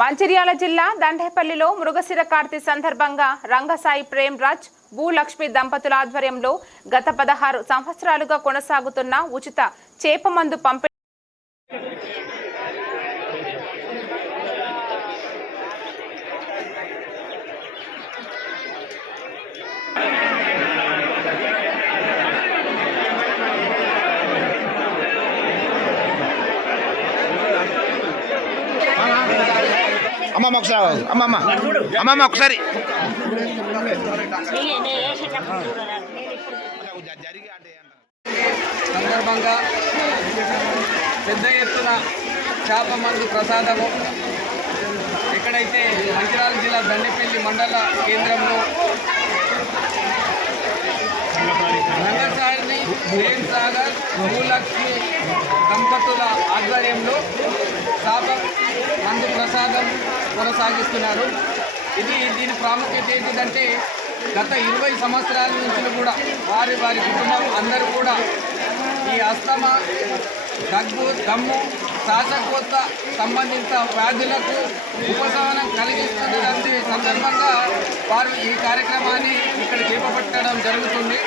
మంచిర్యాల జిల్లా దండేపల్లిలో మృగశిర కార్తి సందర్భంగా రంగసాయి ప్రేమ్రాజ్ భూలక్ష్మి దంపతుల ఆధ్వర్యంలో గత పదహారు సంవత్సరాలుగా కొనసాగుతున్న ఉచిత చేప మందు అమ్మమ్మ ఒకసారి అమ్మమ్మ అమ్మమ్మ ఒకసారి. సందర్భంగా పెద్ద ఎత్తున చేప మందు ప్రసాదము. ఎక్కడైతే మంచిరాల జిల్లా దండేపల్లి మండల కేంద్రంలో రంగసాయి ప్రేమ్ సాగర్ భూలక్ష్మి దంపతుల ఆధ్వర్యంలో చేప మందు ప్రసాదం కొనసాగిస్తున్నారు. ఇది దీని ప్రాముఖ్యత ఏంటిదంటే గత ఇరవై సంవత్సరాల నుంచి కూడా వారి వారి కుటుంబం అందరూ కూడా ఈ అస్తమా దగ్గు దమ్ము శ్వాసకోత సంబంధిత వ్యాధులకు ఉపశమనం కలిగిస్తున్న సందర్భంగా వారు ఈ కార్యక్రమాన్ని ఇక్కడ చేపట్టడం జరుగుతుంది.